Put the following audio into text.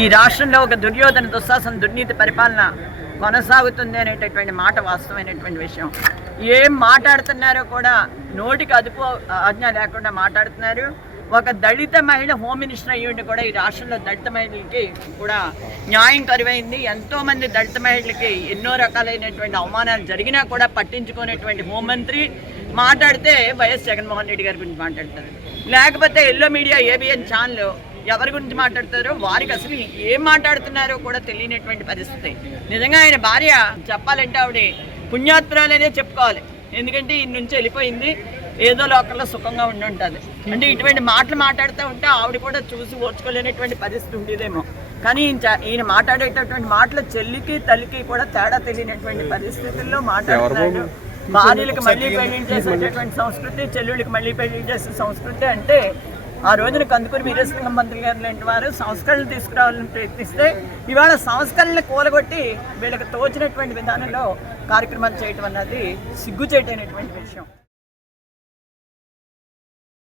ఈ రాష్ట్రంలో ఒక దుర్యోధన దుశ్శాసన దుర్నీతి పరిపాలన కొనసాగుతుంది అనేటటువంటి మాట వాస్తవమైనటువంటి విషయం. ఏం మాట్లాడుతున్నారో కూడా నోటికి అదుపు ఆజ్ఞ లేకుండా మాట్లాడుతున్నారు. ఒక దళిత మహిళ హోమ్ మినిస్టర్ అయ్యుండి కూడా ఈ రాష్ట్రంలో దళిత మహిళలకి కూడా న్యాయం కరువైంది. ఎంతోమంది దళిత మహిళలకి ఎన్నో రకాలైనటువంటి అవమానాలు జరిగినా కూడా పట్టించుకునేటువంటి హోంమంత్రి మాట్లాడితే వైఎస్ జగన్మోహన్ రెడ్డి గారి గురించి మాట్లాడతారు. లేకపోతే ఎల్లో మీడియా ఏబిఎన్ ఛానల్ ఎవరి గురించి మాట్లాడతారో వారికి అసలు ఏం మాట్లాడుతున్నారో కూడా తెలియనటువంటి పరిస్థితి. నిజంగా ఆయన భార్య చెప్పాలంటే ఆవిడ పుణ్యాత్రాలనే చెప్పుకోవాలి. ఎందుకంటే ఈ నుంచి వెళ్ళిపోయింది, ఏదో లోకల్లో సుఖంగా ఉండి ఉంటుంది. అంటే ఇటువంటి మాటలు మాట్లాడుతూ ఉంటే ఆవిడ కూడా చూసి ఓర్చుకోలేనటువంటి పరిస్థితి ఉండేదేమో. కానీ ఈయన మాట్లాడేటటువంటి మాటలు చెల్లికి తల్లికి కూడా తేడా తెలియనటువంటి పరిస్థితుల్లో మాట్లాడుతున్నాడు. భార్యలకు మళ్ళీ పెళ్లి చేసేటటువంటి సంస్కృతి, చెల్లుళ్ళకి మళ్ళీ పెళ్లి చేసే సంస్కృతి అంటే ఆ రోజున కందుకూరి వీరేశలింగం మంత్రి గారు లాంటి వారు సంస్కరణలు తీసుకురావాలని ప్రయత్నిస్తే ఇవాళ సంస్కరణలు కూలగొట్టి వీళ్ళకి తోచినటువంటి విధానంలో కార్యక్రమాలు చేయటం అన్నది సిగ్గుచేటైనటువంటి విషయం.